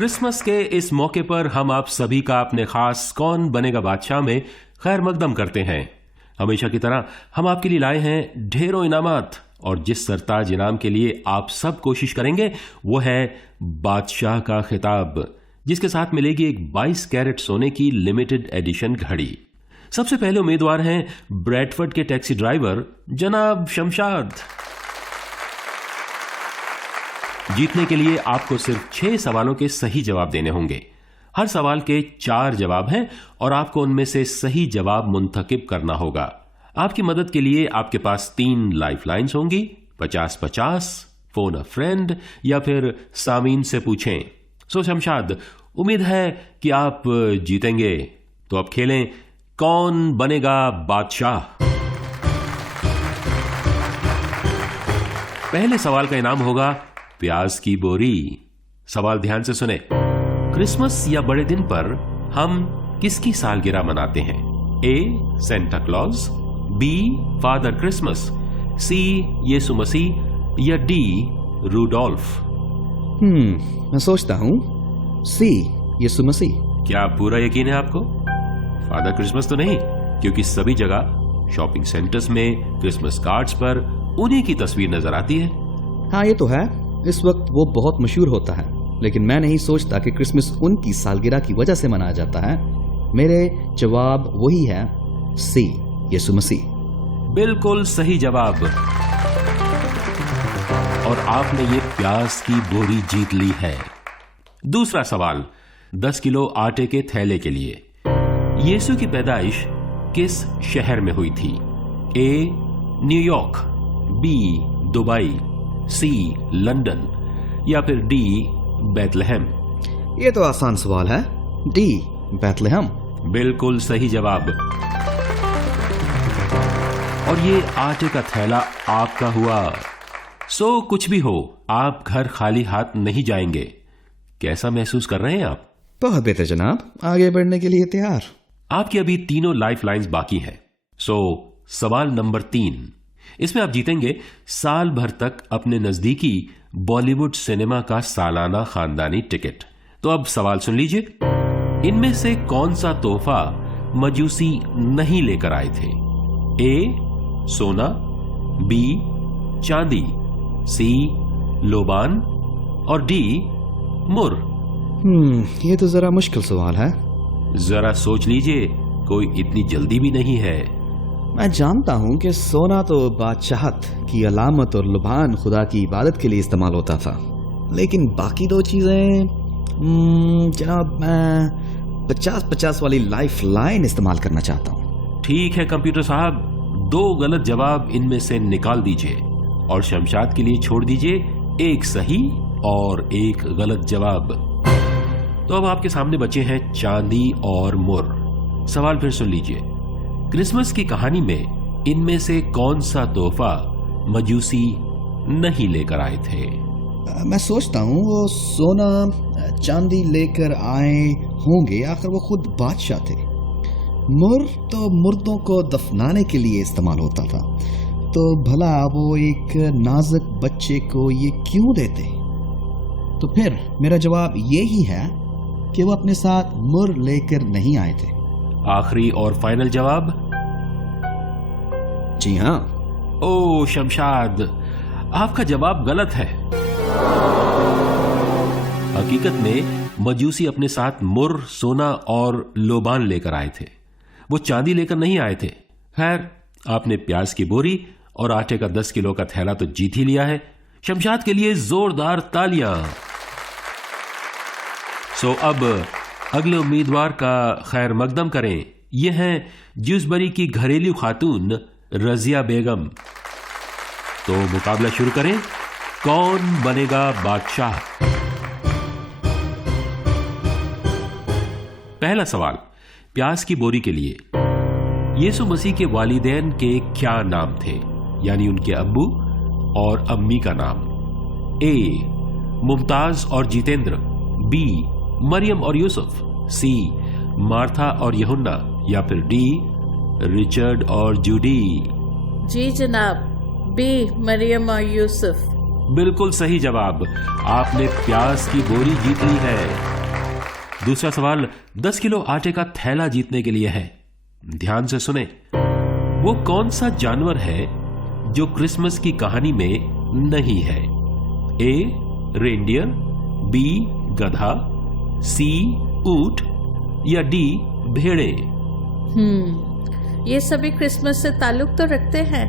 Christmas के इस मौके पर हम आप सभी का अपने खास कौन बनेगा बादशाह में खैर मकदम करते हैं। हमेशा की तरह हम आपके लिए लाए हैं ढेरों इनामात, और जिस सरताज इनाम के लिए आप सब कोशिश करेंगे वो है बादशाह का खिताब, जिसके साथ मिलेगी एक 22 कैरेट सोने की लिमिटेड एडिशन घड़ी। सबसे पहले उम्मीदवार हैं ब्रैडफर्ड के टैक्सी ड्राइवर जनाब शमशाद। जीतने के लिए आपको सिर्फ 6 सवालों के सही जवाब देने होंगे। हर सवाल के 4 जवाब हैं और आपको उनमें से सही जवाब मुंतखब करना होगा। आपकी मदद के लिए आपके पास 3 लाइफ लाइन्स होंगी, 50-50, फोन अ फ्रेंड या फिर सामीन से पूछें। सो शमशाद, उम्मीद है कि आप जीतेंगे, तो अब खेलें कौन बनेगा बादशाह। पहले सवाल का इनाम होगा प्याज की बोरी। सवाल ध्यान से सुने। क्रिसमस या बड़े दिन पर हम किसकी सालगिरह मनाते हैं? A Santa Claus, B Father Christmas, C यीशु मसीह या डी रूडोल्फ? मैं सोचता हूं सी यीशु मसीह। क्या पूरा यकीन है आपको? फादर क्रिसमस तो नहीं, क्योंकि सभी जगह शॉपिंग सेंटर्स में क्रिसमस कार्ड्स पर उन्हीं की तस्वीर नजर आती है। हाँ, ये तो है, इस वक्त वो बहुत मशहूर होता है, लेकिन मैं नहीं सोचता कि क्रिसमस उनकी सालगिरह की वजह से मनाया जाता है। मेरे जवाब वही है, सी यीशु मसीह। बिल्कुल सही जवाब। और आपने ये प्याज की बोरी जीत ली है। दूसरा सवाल 10 किलो आटे के थैले के लिए। यीशु की पैदाइश किस शहर में हुई थी? ए न्यूयॉर्क, बी दुबई, सी लंदन या फिर डी बेथलेहम? ये तो आसान सवाल है, डी बेथलेहम। बिल्कुल सही जवाब। और ये आटे का थैला आपका हुआ। सो कुछ भी हो, आप घर खाली हाथ नहीं जाएंगे। कैसा महसूस कर रहे हैं आप? बहुत बेहतर जनाब, आगे बढ़ने के लिए तैयार। आपकी अभी तीनों लाइफ लाइन्स बाकी हैं। सो सवाल नंबर 3, इसमें आप जीतेंगे साल भर तक अपने नजदीकी बॉलीवुड सिनेमा का सालाना खानदानी टिकट। तो अब सवाल सुन लीजिए। इनमें से कौन सा तोहफा मजूसी नहीं लेकर आए थे? ए सोना, बी चांदी, सी लोबान और डी मुर? ये तो जरा मुश्किल सवाल है। जरा सोच लीजिए, कोई इतनी जल्दी भी नहीं है। मैं जानता हूं कि सोना तो बादशाहत की अलामत और लुभान खुदा की इबादत के लिए इस्तेमाल होता था, लेकिन बाकी 2 चीजें जनाब, मैं 50-50 वाली लाइफ लाइन इस्तेमाल करना चाहता हूं। ठीक है कंप्यूटर साहब, 2 गलत जवाब इनमें से निकाल दीजिए और शमशाद के लिए छोड़ दीजिए एक सही और एक गलत जवाब। तो अब आपके सामने बचे हैं चांदी और मुर। सवाल फिर सुन लीजिए। क्रिसमस की कहानी में इनमें से कौन सा तोहफा मजूसी नहीं लेकर आए थे? मैं सोचता हूँ वो सोना चांदी लेकर आए होंगे, आखिर वो खुद बादशाह थे। मुर तो मुर्दों को दफनाने के लिए इस्तेमाल होता था, तो भला वो एक नाजुक बच्चे को ये क्यों देते? तो फिर मेरा जवाब ये ही है कि वो अपने साथ मुर लेकर नहीं आए थे। आखिरी और फाइनल जवाब? जी हाँ। ओ शमशाद, आपका जवाब गलत है। हकीकत में मजूसी अपने साथ मुर, सोना और लोबान लेकर आए थे। वो चांदी लेकर नहीं आए थे। खैर, आपने प्याज की बोरी और आटे का 10 किलो का थैला तो जीत ही लिया है। शमशाद के लिए जोरदार तालियां। सो अब अगले उम्मीदवार का खैर मकदम करें। यह हैं ज्यूसबरी की घरेलू खातून रजिया बेगम। तो मुकाबला शुरू करें, कौन बनेगा बादशाह। पहला सवाल प्याज की बोरी के लिए। यीशु मसीह के वालिदैन के क्या नाम थे, यानी उनके अब्बू और अम्मी का नाम? ए मुमताज और जितेंद्र, बी मरियम और यूसुफ, सी मार्था और यूहन्ना या फिर डी रिचर्ड और जूडी? जी जनाब, बी मरियम और यूसुफ। बिल्कुल सही जवाब। आपने प्याज की बोरी जीत ली है। दूसरा सवाल 10 किलो आटे का थैला जीतने के लिए है। ध्यान से सुने। वो कौन सा जानवर है जो क्रिसमस की कहानी में नहीं है? ए रेंडियर, बी गधा, सी ऊंट या डी भेड़े? ये सभी क्रिसमस से ताल्लुक तो रखते हैं,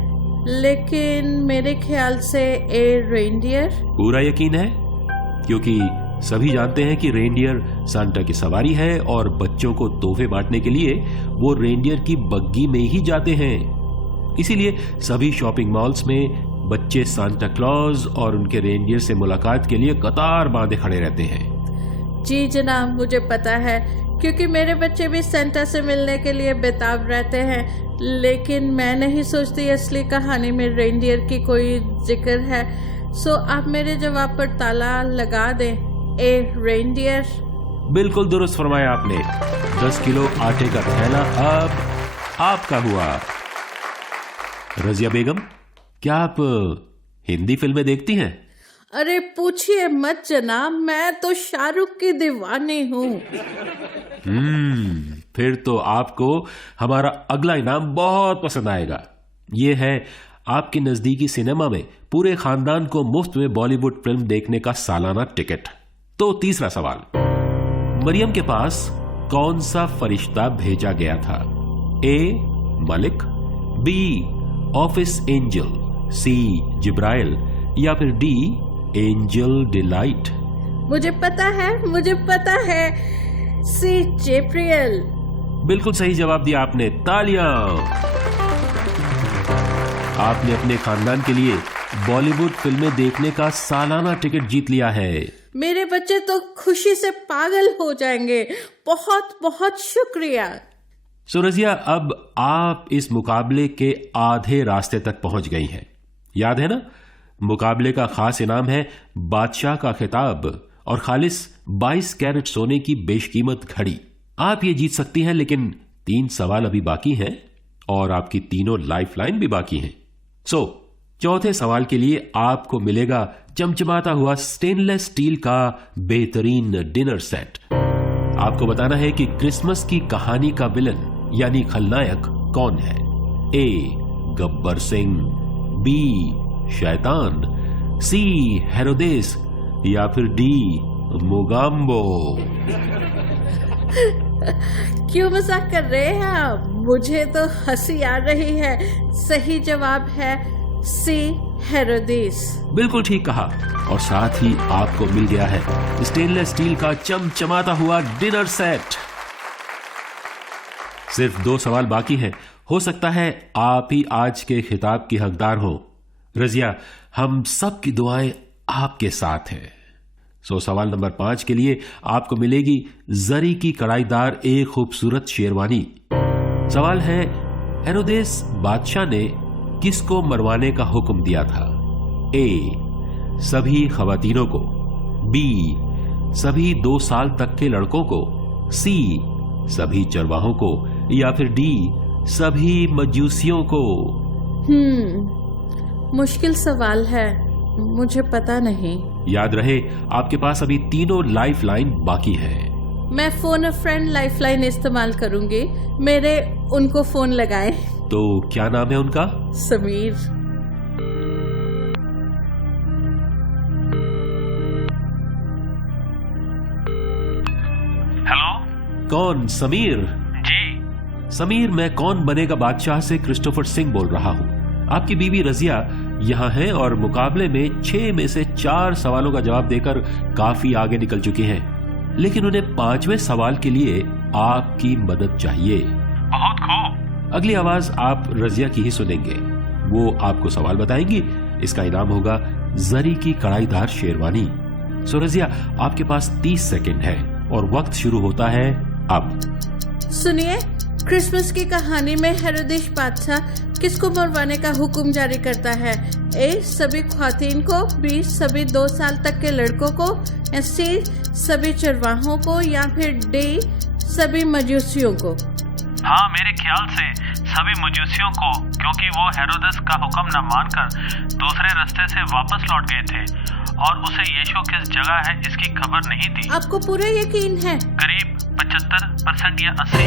लेकिन मेरे ख्याल से ए रेंडियर। पूरा यकीन है? क्योंकि सभी जानते हैं कि रेंडियर सांता की सवारी है और बच्चों को तोहफे बांटने के लिए वो रेंडियर की बग्गी में ही जाते हैं। इसीलिए सभी शॉपिंग मॉल्स में बच्चे सांता क्लॉज और उनके रेंडियर से मुलाकात के लिए कतार बांधे खड़े रहते हैं। जी जनाब, मुझे पता है, क्योंकि मेरे बच्चे भी सेंटा से मिलने के लिए बेताब रहते हैं। लेकिन मैं नहीं सोचती असली कहानी में रेंडियर की कोई जिक्र है। सो आप मेरे जवाब पर ताला लगा दें, ए रेंडियर। बिल्कुल दुरुस्त फरमाया आपने। 10 किलो आटे का थैला अब आपका हुआ। रजिया बेगम, क्या आप हिंदी फिल्में देखती हैं? अरे पूछिए मत जनाब, मैं तो शाहरुख की दीवानी हूँ। फिर तो आपको हमारा अगला इनाम बहुत पसंद आएगा। ये है आपके नजदीकी सिनेमा में पूरे खानदान को मुफ्त में बॉलीवुड फिल्म देखने का सालाना टिकट। तो तीसरा सवाल, मरियम के पास कौन सा फरिश्ता भेजा गया था? ए मलिक, बी ऑफिस एंजल, सी जिब्राइल या फिर डी एंजल डिलाइट? मुझे पता है, सी जेब्रियल। बिल्कुल सही जवाब दिया आपने। तालियां। आपने अपने खानदान के लिए बॉलीवुड फिल्में देखने का सालाना टिकट जीत लिया है। मेरे बच्चे तो खुशी से पागल हो जाएंगे। बहुत बहुत शुक्रिया। सो रजिया, अब आप इस मुकाबले के आधे रास्ते तक पहुंच गई हैं। याद है ना, मुकाबले का खास इनाम है बादशाह का खिताब और खालिस 22 कैरेट सोने की बेशकीमत घड़ी। आप ये जीत सकती हैं, लेकिन 3 सवाल अभी बाकी हैं और आपकी तीनों लाइफलाइन भी बाकी हैं। सो चौथे सवाल के लिए आपको मिलेगा चमचमाता हुआ स्टेनलेस स्टील का बेहतरीन डिनर सेट। आपको बताना है कि क्रिसमस की कहानी का विलन यानी खलनायक कौन है? ए गब्बर सिंह, बी शैतान, सी हेरोदेस या फिर डी मोगाम्बो? क्यों मजाक कर रहे हैं आप? मुझे तो हंसी आ रही है। सही जवाब है सी हेरोदेस। बिल्कुल ठीक कहा। और साथ ही आपको मिल गया है स्टेनलेस स्टील का चमचमाता हुआ डिनर सेट। सिर्फ 2 सवाल बाकी हैं। हो सकता है आप ही आज के खिताब की हकदार हो। रजिया, हम सब की दुआएं आपके साथ हैं। सो सवाल नंबर 5 के लिए आपको मिलेगी जरी की कढ़ाईदार एक खूबसूरत शेरवानी। सवाल है, हेरोदेस बादशाह ने किसको मरवाने का हुक्म दिया था? ए सभी खवातीनों को, बी सभी 2 साल तक के लड़कों को, सी सभी चरवाहों को या फिर डी सभी मजूसियों को? मुश्किल सवाल है, मुझे पता नहीं। याद रहे, आपके पास अभी तीनों लाइफलाइन बाकी है। मैं फोन अ फ्रेंड लाइफलाइन इस्तेमाल करूंगी। मेरे उनको फोन लगाएं। तो क्या नाम है उनका? समीर। हेलो। कौन? समीर जी। समीर, मैं कौन बनेगा बादशाह से क्रिस्टोफर सिंह बोल रहा हूँ। आपकी बीवी रजिया यहाँ हैं और मुकाबले में 6 में से 4 सवालों का जवाब देकर काफी आगे निकल चुकी हैं, लेकिन उन्हें 5वें सवाल के लिए आपकी मदद चाहिए। बहुत खूब। अगली आवाज आप रजिया की ही सुनेंगे। वो आपको सवाल बताएंगी। इसका इनाम होगा जरी की कढ़ाईदार शेरवानी। सो रजिया, आपके पास 30 सेकंड है और वक्त शुरू होता है अब। सुनिए, क्रिसमस की कहानी में हेरोदेस बादशाह किसको मरवाने का हुक्म जारी करता है? ए सभी ख्वातीन को, बी सभी 2 साल तक के लड़कों को, सी सभी चरवाहों को या फिर डी सभी मजूसियों को? हाँ, मेरे ख्याल से सभी मजूसियों को क्योंकि वो हेरोदेस का हुक्म न मानकर दूसरे रास्ते से वापस लौट गए थे और उसे यीशु किस जगह है इसकी खबर नहीं थी। आपको पूरा यकीन है? करीब 75% या 80।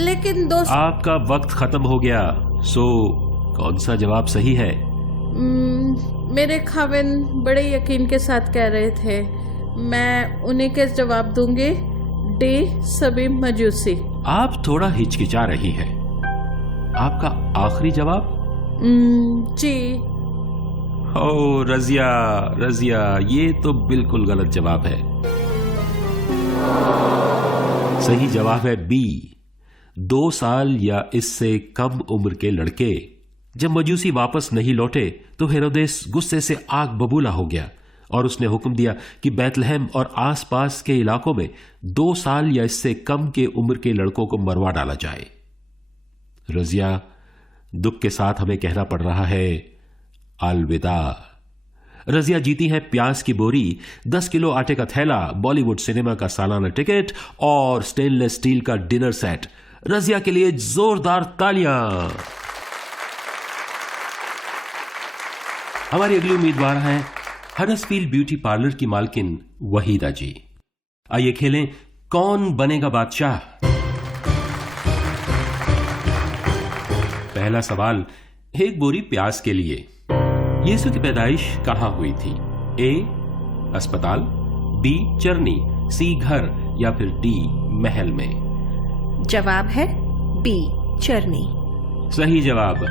लेकिन दोस्त, आपका वक्त खत्म हो गया। सो कौन सा जवाब सही है? मेरे खाविन बड़े यकीन के साथ कह रहे थे। मैं उन्हीं के जवाब दूंगी, डी, सभी मजूसी। आप थोड़ा हिचकिचा रही हैं। आपका आखिरी जवाब? जी। ओ रजिया, ये तो बिल्कुल गलत जवाब है। सही जवाब है बी, 2 साल या इससे कम उम्र के लड़के। जब मजूसी वापस नहीं लौटे तो हेरोदेस गुस्से से आग बबूला हो गया और उसने हुक्म दिया कि बैतलहम और आसपास के इलाकों में 2 साल या इससे कम के उम्र के लड़कों को मरवा डाला जाए। रजिया, दुख के साथ हमें कहना पड़ रहा है अलविदा। रजिया जीती है प्याज की बोरी, 10 किलो आटे का थैला, बॉलीवुड सिनेमा का सालाना टिकट और स्टेनलेस स्टील का डिनर सेट। रजिया के लिए जोरदार तालियां। हमारी अगली उम्मीदवार हैं हडर्सफील्ड ब्यूटी पार्लर की मालकिन वहीदा जी। आइए खेलें कौन बनेगा बादशाह। पहला सवाल, एक बोरी प्याज के लिए। यीशु की पैदाइश कहां हुई थी? ए, अस्पताल, बी, चरनी, सी, घर या फिर डी, महल में? जवाब है बी, चरनी। सही जवाब।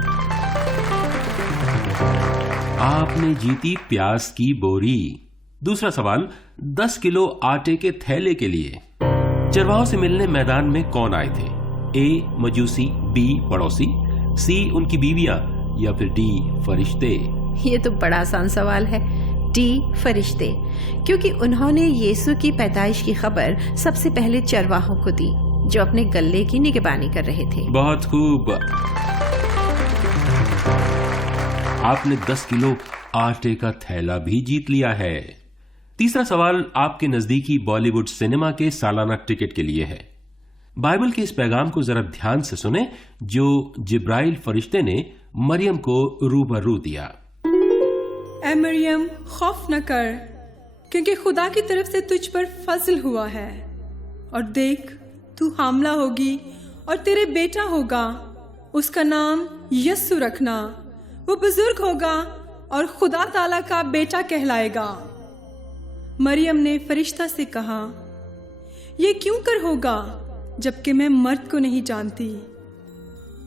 आपने जीती प्याज की बोरी। दूसरा सवाल, 10 किलो आटे के थैले के लिए। चरवाहों से मिलने मैदान में कौन आए थे? ए, मजूसी, बी, पड़ोसी, सी, उनकी बीवियां या फिर डी, फरिश्ते? ये तो बड़ा आसान सवाल है, डी, फरिश्ते, क्योंकि उन्होंने यीशु की पैदाइश की खबर सबसे पहले चरवाहों को दी जो अपने गल्ले की निगरानी कर रहे थे। बहुत खूब। आपने 10 किलो आटे का थैला भी जीत लिया है। तीसरा सवाल आपके नजदीकी बॉलीवुड सिनेमा के सालाना टिकट के लिए है। बाइबल के इस पैगाम को जरा ध्यान से सुने जो जिब्राइल फरिश्ते ने मरियम को रूबरू दिया। ऐ मरियम, खौफ न कर, क्योंकि खुदा की तरफ से तुझ पर फजल हुआ है। और देख, तू हामला होगी और तेरे बेटा होगा, उसका नाम यस्सु रखना। वो बुजुर्ग होगा और खुदा ताला का बेटा कहलाएगा। मरियम ने फरिश्ता से कहा, ये क्यों कर होगा जबकि मैं मर्द को नहीं जानती?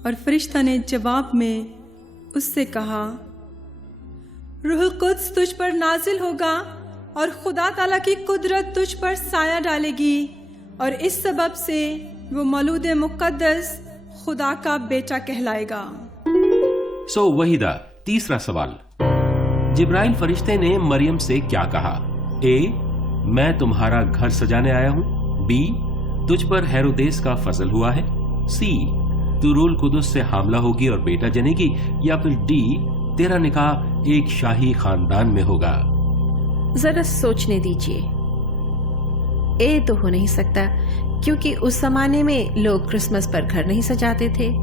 और फरिश्ता ने जवाब में उससे कहा, रूहुल कुद्स तुझ पर नाजिल होगा और खुदा ताला की कुदरत तुझ पर साया डालेगी और इस सबब से वो मौलूद मुक़द्दस खुदा का बेटा कहलाएगा। सो वहीदा, तीसरा सवाल, जिब्राइल फरिश्ते ने मरियम से क्या कहा? ए, मैं तुम्हारा घर सजाने आया हूं। बी, तुझ पर हेरोदेस का फजल हुआ है। सी, तू रूहुल कुद्दुस से हामला होगी और बेटा जनेगी। या फिर डी, तेरा निकाह एक शाही खानदान में होगा। जरा सोचने दीजिए। ए तो हो नहीं सकता, क्योंकि उस जमाने में लोग क्रिसमस पर घर नहीं सजाते थे।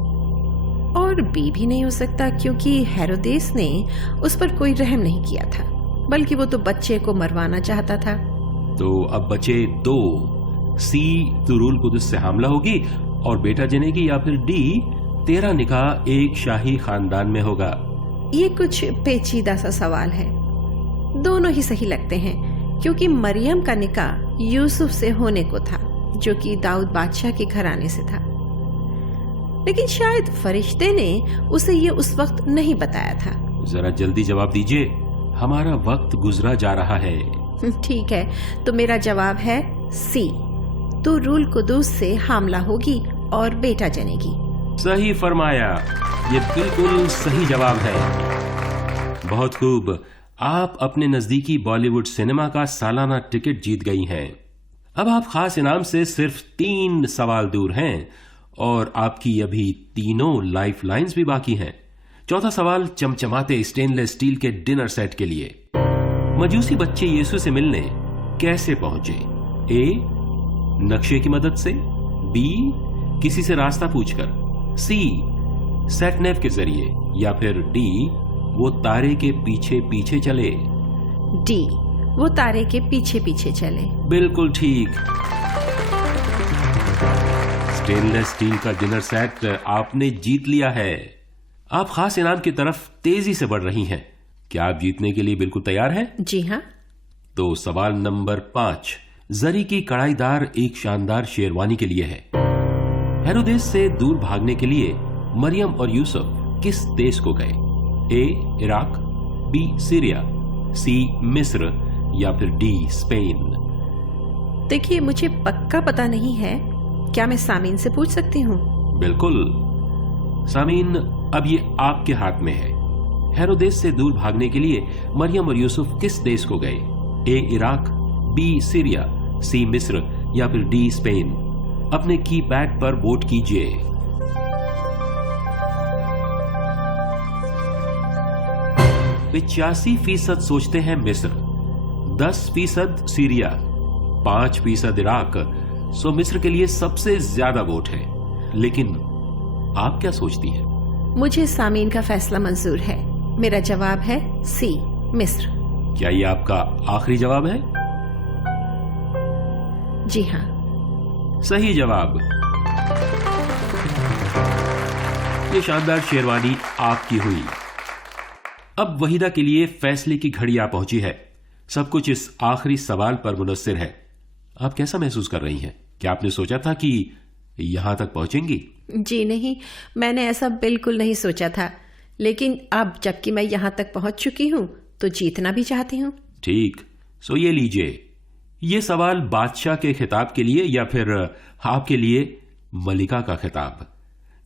और बी भी नहीं हो सकता, क्योंकि हेरोदेस ने उस पर कोई रहम नहीं किया था, बल्कि वो तो बच्चे को मरवाना चाहता था। तो अब बचे 2, सी, तू रूहुल कुद्दुस से हामला होगी और बेटा जनेगी। या फिर डी, तेरा निकाह एक शाही खानदान में होगा। ये कुछ पेचीदा सा सवाल है। दोनों ही सही लगते हैं, क्योंकि मरियम का निकाह यूसुफ से होने को था, जो कि दाऊद बादशाह के घराने से था। लेकिन शायद फरिश्ते ने उसे ये उस वक्त नहीं बताया था। जरा जल्दी जवाब दीजिए, हमारा वक्त गुजरा जा रहा है। ठीक है, तो मेरा जवाब है सी, तो रूहुल कुद्दुस से हामला होगी और बेटा जनेगी। सही फरमाया, ये बिल्कुल सही जवाब है। बहुत खूब, आप अपने नजदीकी बॉलीवुड सिनेमा का सालाना टिकट जीत गई हैं। अब आप खास इनाम से सिर्फ 3 सवाल दूर हैं और आपकी अभी 3 लाइफ लाइन्स भी बाकी हैं। चौथा सवाल चमचमाते स्टेनलेस स्टील के डिनर सेट के लिए। मजूसी बच्चे यीशु से मिलने कैसे पहुंचे? ए, नक्शे की मदद से। बी, किसी से रास्ता पूछकर। सी, सेटनेव के जरिए, या फिर डी, वो तारे के पीछे पीछे चले? डी, वो तारे के पीछे पीछे चले। बिल्कुल ठीक। स्टेनलेस स्टील का डिनर सेट आपने जीत लिया है। आप खास इनाम की तरफ तेजी से बढ़ रही हैं। क्या आप जीतने के लिए बिल्कुल तैयार हैं? जी हाँ। तो सवाल नंबर 5 जरी की कढ़ाईदार एक शानदार शेरवानी के लिए है। हेरोदेस से दूर भागने के लिए मरियम और यूसुफ किस देश को गए? ए इराक, बी सीरिया, सी मिस्र, या फिर डी स्पेन? देखिए, मुझे पक्का पता नहीं है। क्या मैं सामीन से पूछ सकती हूँ? बिल्कुल सामीन, अब ये आपके हाथ में है। हेरोदेस से दूर भागने के लिए मरियम और यूसुफ किस देश को गए? ए इराक, बी सीरिया, सी मिस्र, या फिर डी स्पेन? अपने कीपैड पर वोट कीजिए। वे 85% सोचते हैं मिस्र, 10% सीरिया, 5% इराक। सो मिस्र के लिए सबसे ज्यादा वोट है। लेकिन आप क्या सोचती हैं? मुझे सामीन का फैसला मंजूर है। मेरा जवाब है सी, मिस्र। क्या ये आपका आखिरी जवाब है? जी हाँ। सही जवाब। ये शानदार शेरवानी आपकी हुई। अब वहीदा के लिए फैसले की घड़ी आ पहुंची है। सब कुछ इस आखिरी सवाल पर मुनस्सिर है। आप कैसा महसूस कर रही हैं? क्या आपने सोचा था कि यहां तक पहुंचेंगी? जी नहीं, मैंने ऐसा बिल्कुल नहीं सोचा था। लेकिन अब जबकि मैं यहां तक पहुंच चुकी हूं तो जीतना भी चाहती हूं। ठीक, सो ये लीजिए। ये सवाल बादशाह के खिताब के लिए, या फिर आपके लिए मलिका का खिताब,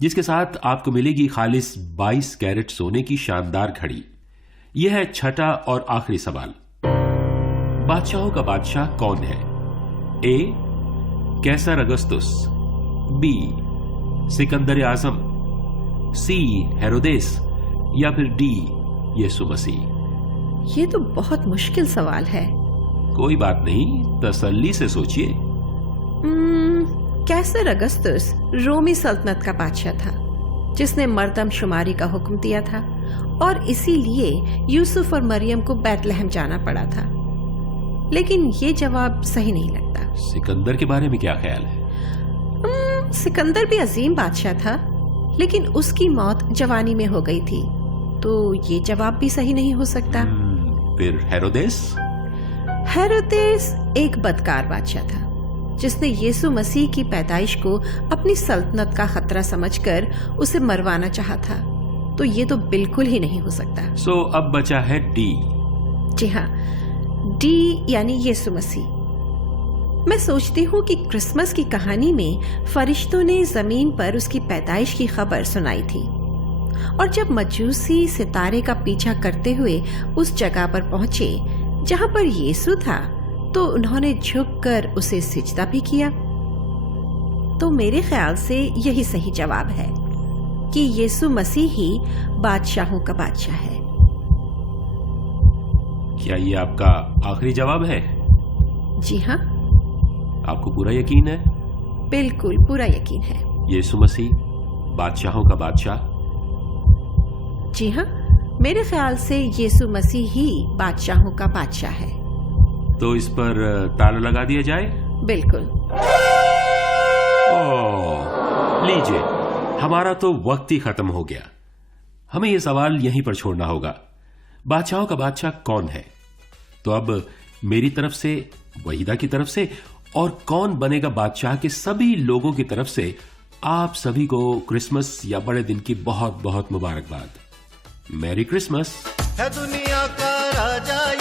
जिसके साथ आपको मिलेगी खालिस 22 कैरेट सोने की शानदार घड़ी। यह है छठा और आखिरी सवाल। बादशाहों का बादशाह कौन है? ए कैसर अगस्तुस, बी सिकंदर आजम, सी हेरोदेस, या फिर डी यीशु मसीह? ये तो बहुत मुश्किल सवाल है। कोई बात नहीं, तसल्ली से सोचिए। कैसर अगस्तुस रोमी सल्तनत का बादशाह था, जिसने मर्दमशुमारी का हुक्म दिया था, और इसीलिए यूसुफ और मरियम को बैतलहम जाना पड़ा था। लेकिन ये जवाब सही नहीं लगता। सिकंदर के बारे में क्या ख्याल है? सिकंदर भी अजीम बादशाह था, लेकिन उसकी मौत जवानी में हो गई थी, तो ये जवाब भी सही नहीं हो सकता। फिर हेरोदेस? हेरोदेस एक बदकार बादशाह था, जिसने यीशु मसीह की पैदाइश को अपनी सल्तनत का खतरा समझकर उसे मरवाना चाहा था, तो ये तो बिल्कुल ही नहीं हो सकता। सो अब बचा है डी। जी हाँ, डी यानी यीशु मसीह। मैं सोचती हूँ कि क्रिसमस की कहानी में फरिश्तों ने जमीन पर उसकी पैदाइश की खबर सुनाई थी, और जब मजूसी सितारे का पीछा करते हुए उस जगह पर पहुंचे जहां पर यीशु था, तो उन्होंने झुककर उसे सिजदा भी किया। तो मेरे ख्याल से यही सही जवाब है कि यीशु मसीह ही बादशाहों का बादशाह है। क्या ये आपका आखिरी जवाब है? जी हाँ। आपको पूरा यकीन है? बिल्कुल पूरा यकीन है। यीशु मसीह बादशाहों का बादशाह? जी हाँ, मेरे ख्याल से यीशु मसीह ही बादशाहों का बादशाह है। तो इस पर ताला लगा दिया जाए? बिल्कुल। ओह, लीजिए, हमारा तो वक्त ही खत्म हो गया। हमें यह सवाल यहीं पर छोड़ना होगा। बादशाहों का बादशाह कौन है? तो अब मेरी तरफ से, वहीदा की तरफ से, और कौन बनेगा बादशाह के सभी लोगों की तरफ से आप सभी को क्रिसमस या बड़े दिन की बहुत बहुत मुबारकबाद। Merry Christmas. है दुनिया का राजा